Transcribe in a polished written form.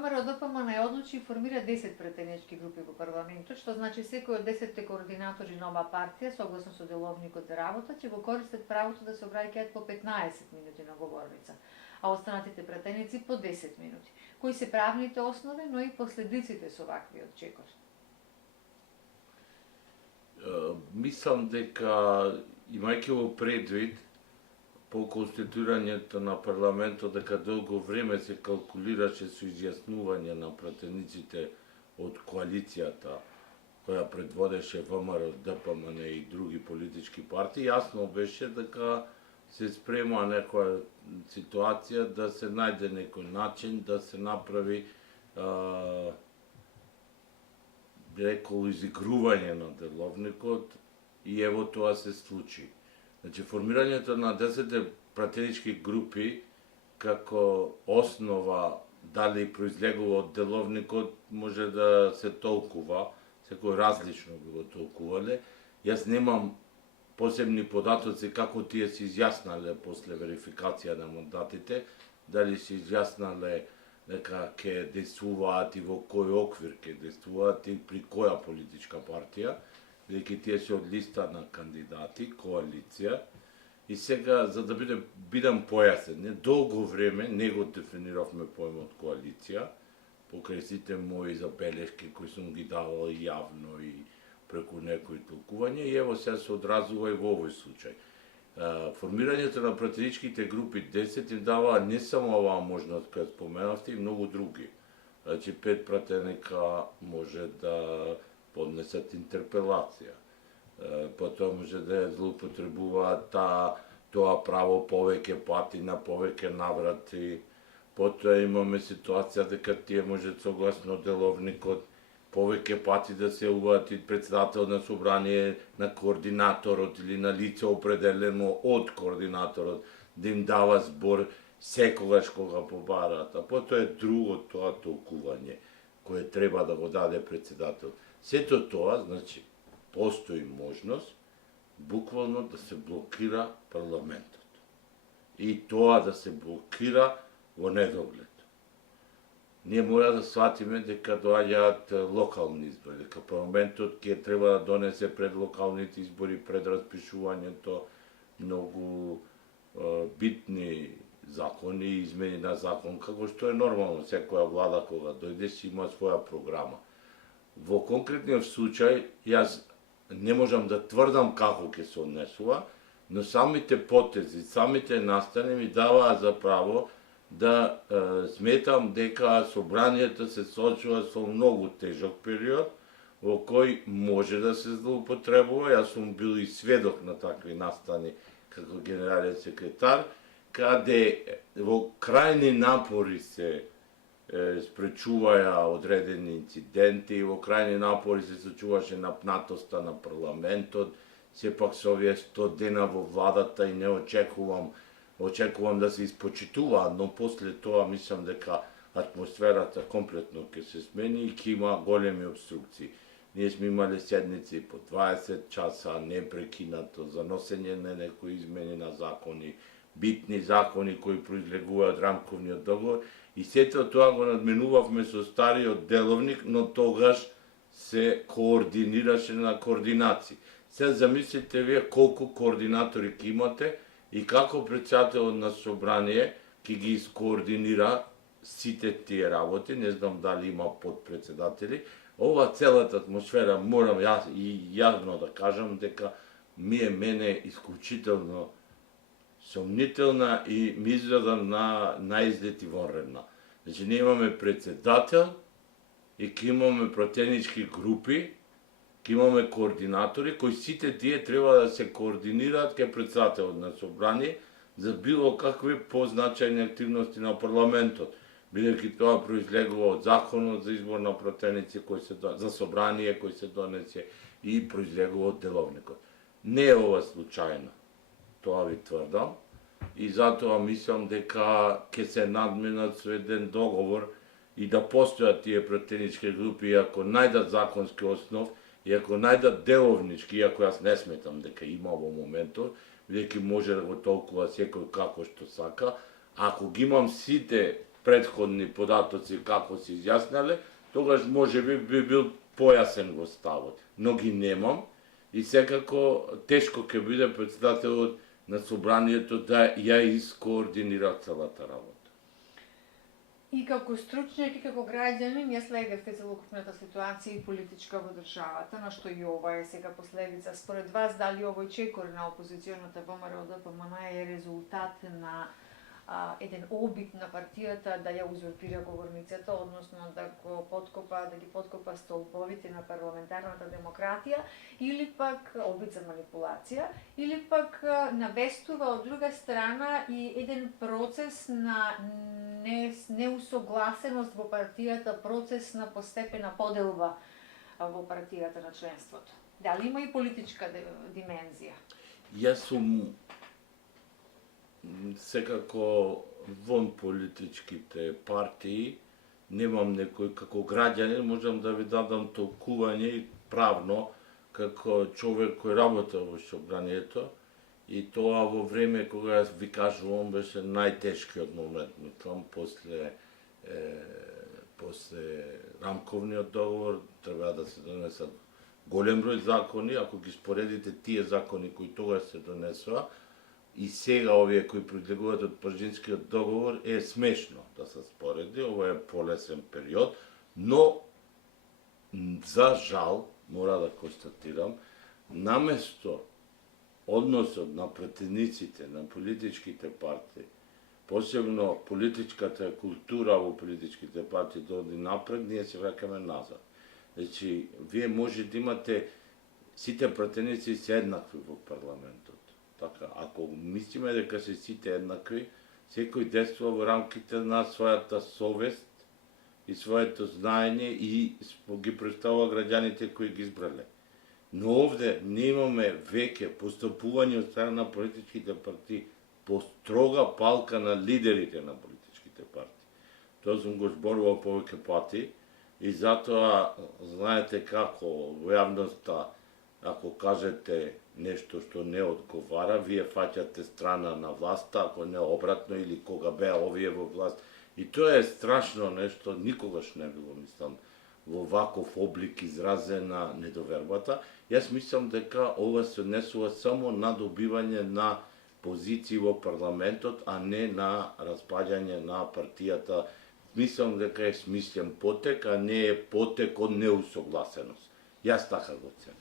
ВМРО ДПМН одлучи и формира 10 претенечки групи во парламентот, што значи секој од 10 координатори на оба партија, согласно со деловникот за работа, ќе го користат правото да се обраќаат по 15 минути на говорница, а останатите претеници по 10 минути. Кои се правните основи, но и последиците со ваквиот чекор? Мислам дека, имајќи во предвид, по конституирањето на парламентот, дека долго време се калкулираше со изјаснување на пратениците од коалицијата, која предводеше ВМРО, ДПМН и други политички партии, јасно беше дека се спрема некоја ситуација да се најде некој начин да се направи рекол изигрување на деловникот и ево тоа се случи. Значи, формирањето на 10 пратенички групи како основа дали произлегува од деловникот може да се толкува, секој различно би го толкувале. Јас немам посебни податоци како тие се изјаснале после верификација на мандатите, дали се изјаснале дека ќе действуваат и во кој оквир ќе действуваат и при која политичка партија, бидејќи тие се од листа на кандидати, коалиција. И сега, за да бидам појасен, долго време не го дефиниравме поемот коалиција, покрај сите мои забелешки кои сум ги давал и јавно и преку некои толкувања, и ево сега се одразува и во овој случај. Формирањето на пратеничките групи 10 им дава не само оваа можност која споменавте, и многу други. Значи, 5 пратеника може да поднесат интерпелација, потоа може да ја злоупотребуваат тоа право повеќе пати на повеќе наврати, потоа имаме ситуација дека тие може согласно деловникот повеќе пати да се јавуваат и председател на собрание, на координаторот или на лице определено од координаторот, да им дава збор секогаш кога побараат. А потоа е друго тоа толкување кое треба да го даде председател. Сето тоа, значи, постои можност буквално да се блокира парламентот. И тоа да се блокира во недоглед. Ние мора да сватиме дека доаѓаат локални избори, дека парламентот ќе треба да донесе пред локалните избори, пред распишувањето многу битни закони и измени на закон, како што е нормално, секоја влада кога дојде си има своја програма. Во конкретниот случај, јас не можам да тврдам како ќе се однесува, но самите потези, самите настани ми даваат за право да сметам дека собранието се соочува со многу тежок период, во кој може да се злоупотребува. Јас сум бил и сведок на такви настани како генерален секретар, каде во крајни напори се спречуваја одредени инциденти, во крајни напори се сочуваше напнатоста на парламентот, сепак со овие 100 дена во владата и не очекувам да се испочитуваат, но после тоа мислам дека атмосферата комплетно ќе се смени и ќе има големи обструкции. Ние сме имале седници по 20 часа, непрекинато, за носење на некои измени на закони, битни закони кои произлегуваат од рамковниот договор, и сето тоа го надменувавме со стариот деловник, но тогаш се координираше на координации. Сега замислите вие колку координатори ќе имате и како председателот на собрание ќе ги искоординира сите тие работи, не знам дали има подпредседатели. Ова целата атмосфера, морам јас и јавно да кажам дека мене исклучително сомнителна и ми изгледа на излет и вонредна. Значи, ние имаме председател и ќе имаме пратенички групи, ќе имаме координатори, кои сите тие треба да се координираат кај председателот на собрание за било какви позначајни активности на парламентот, бидејќи тоа произлегува од законот за избор на пратеници за собрание кој се донесе и произлегува од деловникот. Не е ова случајно, тоа ви тврдам, и затоа мислам дека ќе се надменат со еден договор и да постојат тие пратенички групи, и ако најдат законски основ, и ако најдат деловнички, иако јас не сметам дека има во моментот, бидејќи може да го толкува секој како што сака, ако ги имам сите претходни податоци како се изјаснале, тогаш можеби би бил појасен во ставот. Но ги немам и секако тешко ќе биде председателот на собранието да ја искоординира целата работа. И како стручњак и како граѓанин ја следевте целокупната ситуација и политичка во државата, на што и ова е сега последица. Според вас, дали овој чекор на опозиционата ВМРО ДПМН е резултат на еден обид на партијата да ја узурпира говорницата, односно да ги подкопа столбовите на парламентарната демократија, или пак обид за манипулација, или пак навестува од друга страна и еден процес на неусогласеност во партијата, процес на постепена поделба во партијата на членството. Дали има и политичка димензија? Јас сум секако вон политичките партии, немам некој како граѓанин, можам да ви дадам толкување и правно како човек кој работа во собранието, и тоа во време кога јас ви кажувам беше најтешкиот момент, мислам, после рамковниот договор треба да се донесат голем број закони, ако ги споредите тие закони кои тогаш се донесоа, и сега овие кои произлегуваат од Пржинскиот договор е смешно да се спореди, ова е полесен период, но за жал, мора да констатирам, наместо односот на претениците на политичките партии, посебно политичката култура во политичките партии да оди напред, ние се враќаме назад. Значи, вие може да имате сите претеници се еднакви во парламентот. Така, ако мислиме дека се сите еднакви, секој действува во рамките на својата совест и своето знаење и ги представува граѓаните кои ги избрале. Но овде не имаме веќе постапување од страна на политичките партии по строга палка на лидерите на политичките партии. Тоа сум го зборувал повеќе пати и затоа знаете како во јавноста, ако кажете нешто што не одговара, вие фаќате страна на власта, ако не обратно, или кога беа овие во власт. И тоа е страшно нешто, никогаш не било, мислам, во ваков облик изразена недовербата. Јас мислам дека ова се однесува само на добивање на позиции во парламентот, а не на распаѓање на партијата. Мислам дека е смислен потек, а не е потек од неусогласеност. Јас така го ценам.